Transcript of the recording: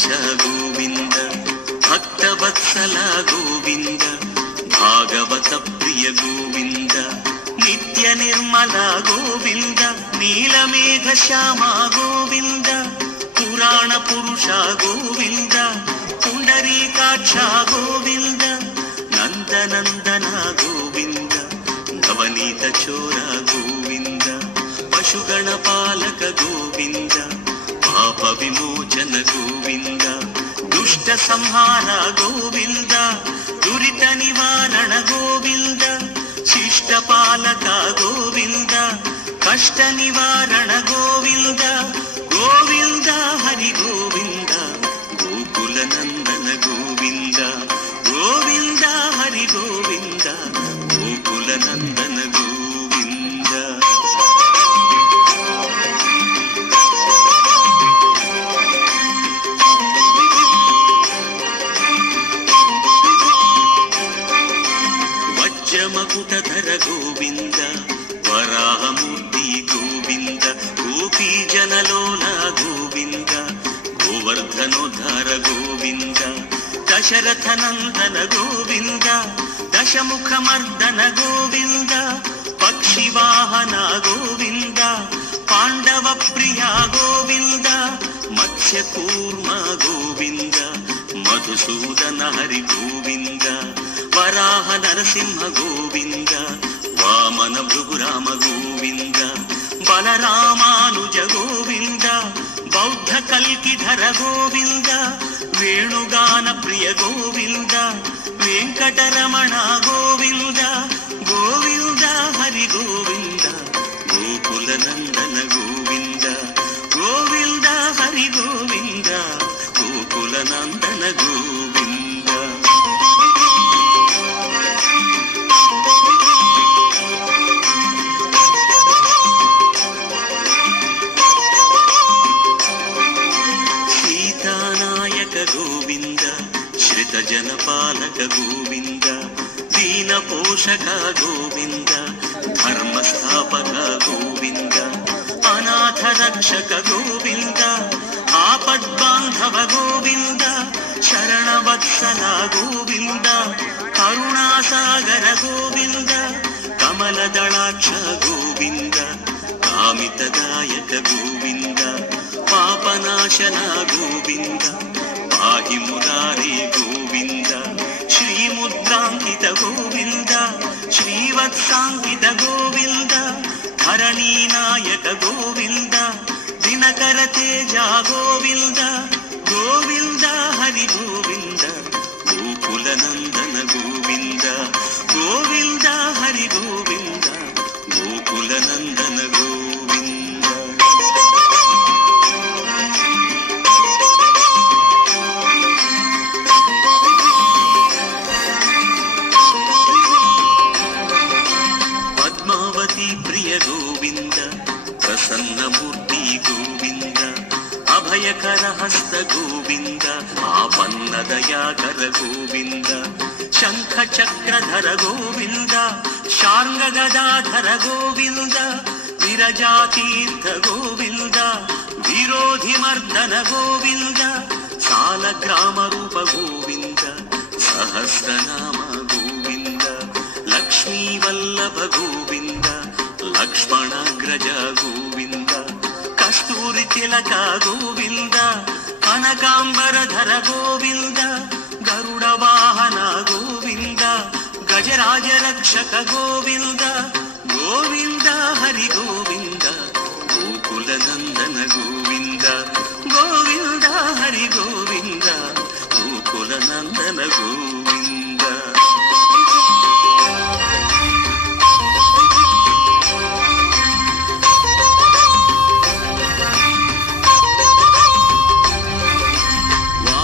ವೆಂಕಟೇಶ ಗೋವಿಂದ, ಭಕ್ತವತ್ಸಲ ಗೋವಿಂದ, ಭಾಗವತ ಪ್ರಿಯ ಗೋವಿಂದ, ನಿತ್ಯ ನಿರ್ಮಲ ಗೋವಿಂದ, ನೀಲಮೇಘ ಶ್ಯಾಮ ಗೋವಿಂದ, ಪುರಾಣ ಪುರುಷ ಗೋವಿಂದ, ಪುಂಡರೀಕಾಕ್ಷ ಗೋವಿಂದ, ನಂದನಂದನ ಗೋವಿಂದ, ನವನೀತ ಚೋರ ಗೋವಿಂದ, ಪಶುಗಣ ಪಾಲಕ ಗೋವಿಂದ, ಪಾಪ ವಿಮೋಚನ ಗೋವಿಂದ, ದುಷ್ಟ ಸಂಹಾರ ಗೋವಿಂದ, ದುರಿತ ನಿವಾರಣ ಗೋವಿಂದ, ಶಿಷ್ಟ ಪಾಲಕ ಗೋವಿಂದ, ಕಷ್ಟ ನಿವಾರಣ ಗೋವಿಂದ, ಗೋವಿಂದ ಹರಿ ಗೋವಿಂದ, ಗೋಕುಲ ನಂದನ ಗೋವಿಂದ, ಗೋವಿಂದ ಹರಿ ಗೋವಿಂದ, ಗೋಕುಲ ನಂದನ ಗೋವಿಂದ. ವಜ್ರಮಕುಟಧರ ಗೋವಿಂದ, ವರಾಹಮೂರ್ತಿ ಗೋವಿಂದ, ಗೋಪೀ ಜನಲೋಲ ಗೋವಿಂದ, ಗೋವರ್ಧನೋದ್ಧಾರ ಗೋವಿಂದ, ದಶರಥ ನಂದನ ಗೋವಿಂದ, ದಶಮುಖ ಮರ್ದನ ಗೋವಿಂದ, ಪಕ್ಷಿ ವಾಹನ ಗೋವಿಂದ, ಪಾಂಡವ ಪ್ರಿಯ ಗೋವಿಂದ, ಮತ್ಸ್ಯ ಕೂರ್ಮ ಗೋವಿಂದ, ಮಧುಸೂದನ ಹರಿ ಗೋವಿಂದ, ವರಾಹ ನರಸಿಂಹ ಗೋವಿಂದ, ವಾಮನ ಭೃಗುರಾಮ ಗೋವಿಂದ, ಬಲರಾಮಾನುಜ ಗೋವಿಂದ, ಬೌದ್ಧ ಕಲ್ಕಿಧರ ಗೋವಿಂದ, ವೇಣುಗಾನ ಪ್ರಿಯ ಗೋವಿಂದ, ವೆಂಕಟರಮಣ ಗೋವಿಂದ, ಗೋವಿಂದ ಹರಿ ಗೋವಿಂದ, ಗೋಕುಲ ನಂದನ ಗೋವಿಂದ, ಗೋವಿಂದ ಹರಿ ಗೋವಿಂದ, ಗೋಕುಲ ನಂದನ ಗೋವಿಂದ. ಗೋವಿಂದ, ಶ್ರಿತ ಜನಪಾಲಕ ಗೋವಿಂದ, ದೀನ ಪೋಷಕ ಗೋವಿಂದ, ಧರ್ಮ ಸ್ಥಾಪಕ ಗೋವಿಂದ, ಅನಾಥ ರಕ್ಷಕ ಗೋವಿಂದ, ಆಪದ್ಬಾಂಧವ ಗೋವಿಂದ, ಶರಣವತ್ಸಲ ಗೋವಿಂದ, ಕರುಣಾಸಾಗರ ಗೋವಿಂದ, ಕಮಲದಳಾಕ್ಷ ಗೋವಿಂದ, ಕಾಮಿತದಾಯಕ ಗೋವಿಂದ, ಪಾಪನಾಶನ ಗೋವಿಂದ, ಪಾಹಿ ಮುರಾರಿ ಗೋವಿಂದ, ಶ್ರೀಮುದ್ರಾಂಕಿತ ಗೋವಿಂದ, ಶ್ರೀವತ್ಸಾಂಕಿತ ಗೋವಿಂದ, ಧರಣೀ ನಾಯಕ ಗೋವಿಂದ, ದಿನಕರ ತೇಜ ಗೋವಿಂದ, ಗೋವಿಂದ ಹರಿ ಗೋವಿಂದ, ಗೋಕುಲ ನಂದನ ಗೋವಿಂದ, ಗೋವಿಂದ ಹರಿ ಗೋವಿಂದ, ಗೋಕುಲ ನಂದನ ಗೋವಿಂದ. ಪದ್ಮಾವತಿ ಪ್ರಿಯ ಗೋವಿಂದ, ಪ್ರಸನ್ನ ಮೂರ್ತಿ ಗೋವಿಂದ, ಅಭಯಕರ ಹಸ್ತ ಗೋವಿಂದ, ಆಪನ್ನ ದಯಾಕರ ಗೋವಿಂದ, ಶಂಖ ಚಕ್ರಧರ ಗೋವಿಂದ, ಶಾರ್ಂಗ ಗದಾಧರ ಗೋವಿಂದ, ವಿರಜಾತೀರ್ಥ ಗೋವಿಂದ, ವಿರೋಧಿ ಮರ್ದನ ಗೋವಿಂದ, ಸಾಲಗ್ರಾಮ ರೂಪ ಗೋವಿಂದ, ಸಹಸ್ರನಾಮ ಗೋವಿಂದ, ಲಕ್ಷ್ಮೀ ವಲ್ಲಭ ಗೋವಿಂದ, ಲಕ್ಷ್ಮಣಾಗ್ರಜ ಗೋವಿಂದ, ಕಸ್ತೂರಿ ತಿಲಕ ಗೋವಿಂದ, ಕನಕಾಂಬರಧರ ಗೋವಿಂದ, ಗರುಡ ವಾಹನ ಗೋವಿಂದ, ಗಜರಾಜ ರಕ್ಷಕ ಗೋವಿಂದ, ಗೋವಿಂದ ಹರಿ ಗೋವಿಂದ, ಗೋಕುಲ ನಂದನ ಗೋವಿಂದ, ಗೋವಿಂದ ಹರಿ ಗೋವಿಂದ, ಗೋಕುಲ ನಂದನ ಗೋವಿಂದ.